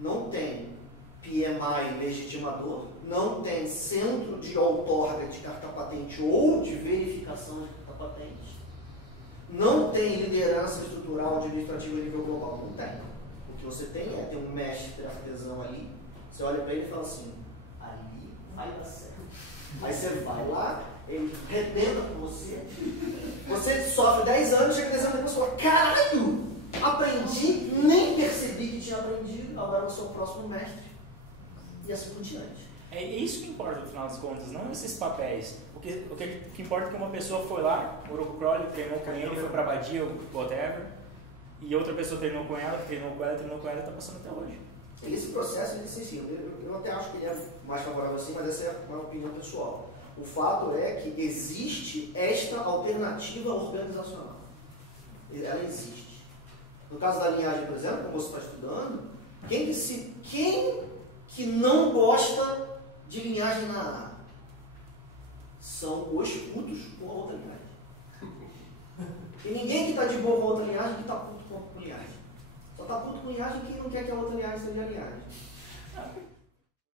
Não tem PMI legitimador, não tem centro de outorga de carta patente ou de verificação de carta patente, não tem liderança estrutural administrativa a nível global, não tem. O que você tem é ter um mestre artesão ali, você olha para ele e fala assim, ali vai dar certo. Aí você vai lá, ele rebenta com você, você sofre 10 anos, chega 10 anos depois e fala, caralho, aprendi, nem percebi que tinha aprendido, agora eu sou o próximo mestre. E assim por diante. É isso que importa no final das contas, não esses papéis. O que importa é que uma pessoa foi lá, morou com o Crowley, treinou com ele, foi pra Abadia, whatever, e outra pessoa treinou com ela, e tá passando até hoje. Esse processo, eu até acho que ele é mais favorável assim, mas essa é uma opinião pessoal. O fato é que existe esta alternativa organizacional. Ela existe. No caso da linhagem, por exemplo, como você está estudando, quem que não gosta de linhagem na A? São os putos com a outra linhagem. E ninguém que está de boa com a outra linhagem que está puto com a linhagem. Só está puto com linhagem quem não quer que a outra linhagem seja a linhagem.